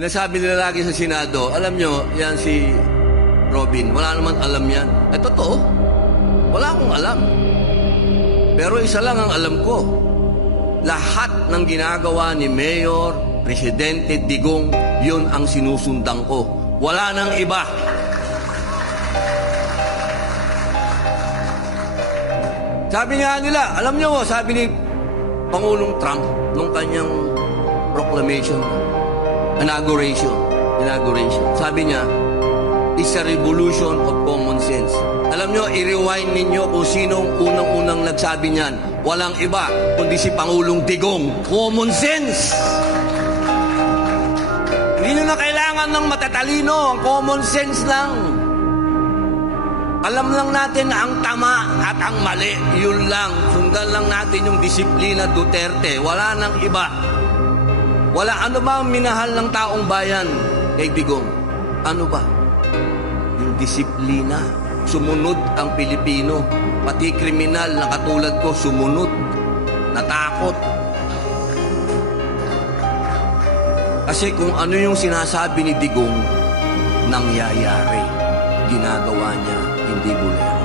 Sinasabi nila lagi sa Senado, alam nyo, yan si Robin, wala naman alam yan. Totoo, wala akong alam. Pero isa lang ang alam ko. Lahat ng ginagawa ni Mayor, Presidente Digong, yun ang sinusundan ko. Wala nang iba. Sabi nga nila, alam nyo, sabi ni Pangulong Trump nung kanyang proclamation, inauguration. Sabi niya, it's a revolution of common sense. Alam nyo, i-rewind ninyo kung sinong unang-unang nagsabi niyan. Walang iba, kundi si Pangulong Digong. Common sense! Hindi nyo na kailangan ng matatalino. Ang common sense lang. Alam lang natin na ang tama at ang mali. Yun lang. Sundan lang natin yung disiplina Duterte. Wala nang iba. Wala. Ano ba ang minahal ng taong bayan kay Digong? Ano ba? Yung disiplina. Sumunod ang Pilipino. Pati kriminal na katulad ko, sumunod. Natakot. Kasi kung ano yung sinasabi ni Digong, nangyayari. Ginagawa niya, hindi bulero.